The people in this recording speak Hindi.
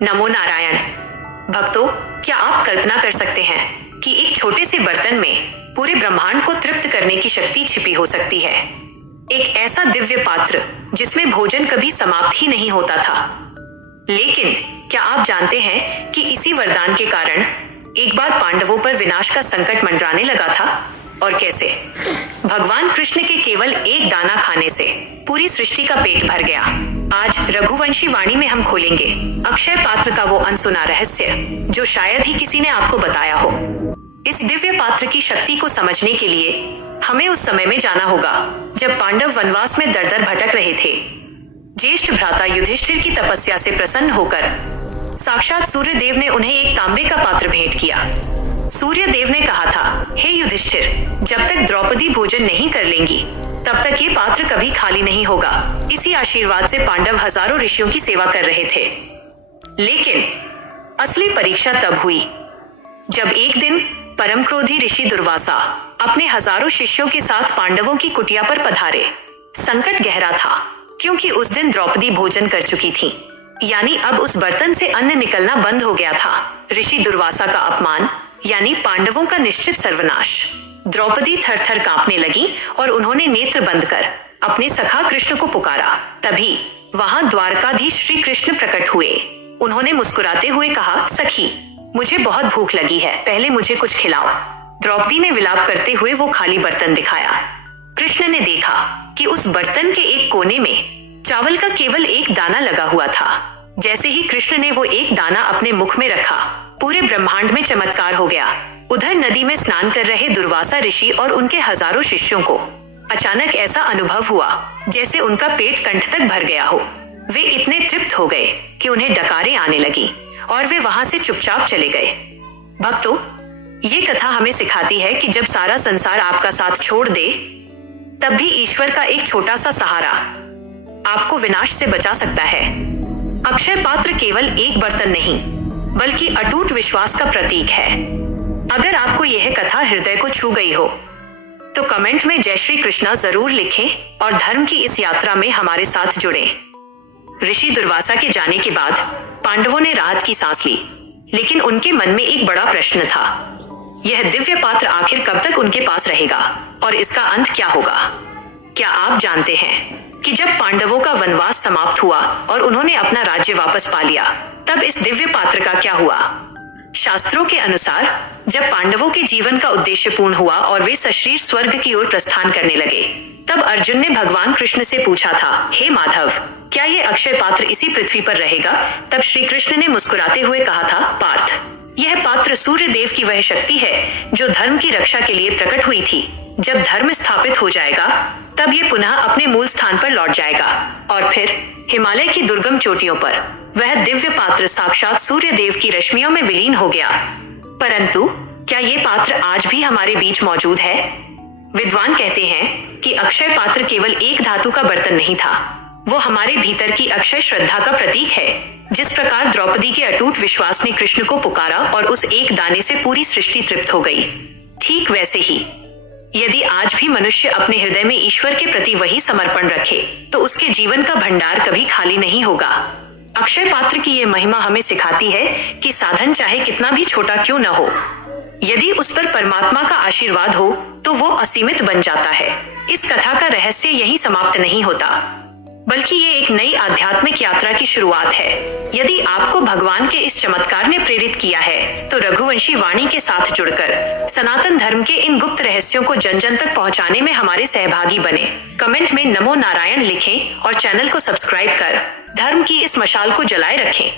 नमो नारायण। भक्तों, क्या आप कल्पना कर सकते हैं कि एक छोटे से बर्तन में पूरे ब्रह्मांड को तृप्त करने की शक्ति छिपी हो सकती है। एक ऐसा दिव्य पात्र जिसमें भोजन कभी समाप्त ही नहीं होता था। लेकिन क्या आप जानते हैं कि इसी वरदान के कारण एक बार पांडवों पर विनाश का संकट मंडराने लगा था? और कैसे? भगवान कृष्ण के केवल एक दाना खाने से पूरी सृष्टि का पेट भर गया। आज रघुवंशी वाणी में हम खोलेंगे अक्षय पात्र का वो अनसुना रहस्य जो शायद ही किसी ने आपको बताया हो। इस दिव्य पात्र की शक्ति को समझने के लिए हमें उस समय में जाना होगा जब पांडव वनवास में दर दर भटक रहे थे। ज्येष्ठ भ्राता युधिष्ठिर की तपस्या से प्रसन्न होकर साक्षात सूर्य देव ने उन्हें एक तांबे का पात्र भेंट किया। सूर्य देव ने कहा था, हे युधिष्ठिर, जब तक द्रौपदी भोजन नहीं कर लेंगी तब तक ये पात्र कभी खाली नहीं होगा। इसी आशीर्वाद से पांडव हजारों ऋषियों की सेवा कर रहे थे। लेकिन असली परीक्षा तब हुई जब एक दिन परम क्रोधी ऋषि दुर्वासा अपने हजारों शिष्यों के साथ पांडवों की कुटिया पर पधारे। संकट गहरा था क्योंकि उस दिन द्रौपदी भोजन कर चुकी थी, यानी अब उस बर्तन से अन्न निकलना बंद हो गया था। ऋषि दुर्वासा का अपमान यानी पांडवों का निश्चित सर्वनाश। द्रौपदी थर-थर कांपने लगी और उन्होंने नेत्र बंद कर अपने सखा कृष्ण को पुकारा। तभी वहां द्वारकाधीश श्री कृष्ण प्रकट हुए। उन्होंने मुस्कुराते हुए कहा, सखी, मुझे बहुत भूख लगी है, पहले मुझे कुछ खिलाओ। द्रौपदी ने विलाप करते हुए वो खाली बर्तन दिखाया। कृष्ण ने देखा कि उस बर्तन के एक कोने में चावल का केवल एक दाना लगा हुआ था। जैसे ही कृष्ण ने वो एक दाना अपने मुख में रखा, पूरे ब्रह्मांड में चमत्कार हो गया। उधर नदी में स्नान कर रहे दुर्वासा ऋषि और उनके हजारों शिष्यों को अचानक ऐसा अनुभव हुआ जैसे उनका पेट कंठ तक भर गया हो। वे इतने तृप्त हो गए कि उन्हें डकारें आने लगी और वे वहां से चुपचाप चले गए। भक्तों, ये कथा हमें सिखाती है कि जब सारा संसार आपका साथ छोड़ दे तब भी ईश्वर का एक छोटा सा सहारा आपको विनाश से बचा सकता है। अक्षय पात्र केवल एक बर्तन नहीं बल्कि अटूट विश्वास का प्रतीक है। अगर आपको यह कथा हृदय को छू गई हो तो कमेंट में जय श्री कृष्णा जरूर लिखें और धर्म की इस यात्रा में हमारे साथ जुड़ें। ऋषि दुर्वासा के जाने के बाद पांडवों ने राहत की सांस ली, लेकिन उनके मन में एक बड़ा प्रश्न था। यह दिव्य पात्र आखिर कब तक उनके पास रहेगा और इसका अंत क्या होगा? क्या आप जानते हैं कि जब पांडवों का वनवास समाप्त हुआ और उन्होंने अपना राज्य वापस पा लिया, तब इस दिव्य पात्र का क्या हुआ? शास्त्रों के अनुसार जब पांडवों के जीवन का उद्देश्य पूर्ण हुआ और वे सशरीर स्वर्ग की ओर प्रस्थान करने लगे, तब अर्जुन ने भगवान कृष्ण से पूछा था, हे माधव, क्या ये अक्षय पात्र इसी पृथ्वी पर रहेगा? तब श्री कृष्ण ने मुस्कुराते हुए कहा था, पार्थ, यह पात्र सूर्य देव की वह शक्ति है जो धर्म की रक्षा के लिए प्रकट हुई थी। जब धर्म स्थापित हो जाएगा तब ये पुनः अपने मूल स्थान पर लौट जाएगा और फिर हिमालय की दुर्गम चोटियों पर वह दिव्य पात्र साक्षात सूर्य देव की रश्मियों में विलीन हो गया। परंतु क्या ये पात्र आज भी हमारे बीच मौजूद है? विद्वान कहते हैं कि अक्षय पात्र केवल एक धातु का बर्तन नहीं था, वो हमारे भीतर की अक्षय श्रद्धा का प्रतीक है। जिस प्रकार द्रौपदी के अटूट विश्वास ने कृष्ण को पुकारा और उस एक दाने से पूरी सृष्टि तृप्त हो गई, ठीक वैसे ही यदि आज भी मनुष्य अपने हृदय में ईश्वर के प्रति वही समर्पण रखे तो उसके जीवन का भंडार कभी खाली नहीं होगा। अक्षय पात्र की ये महिमा हमें सिखाती है कि साधन चाहे कितना भी छोटा क्यों न हो, यदि उस पर परमात्मा का आशीर्वाद हो तो वो असीमित बन जाता है। इस कथा का रहस्य यही समाप्त नहीं होता, बल्कि ये एक नई आध्यात्मिक यात्रा की शुरुआत है। यदि आपको भगवान के इस चमत्कार ने प्रेरित किया है तो रघुवंशी वाणी के साथ जुड़कर सनातन धर्म के इन गुप्त रहस्यों को जन जन तक पहुंचाने में हमारे सहभागी बने। कमेंट में नमो नारायण लिखें और चैनल को सब्सक्राइब कर धर्म की इस मशाल को जलाए रखें।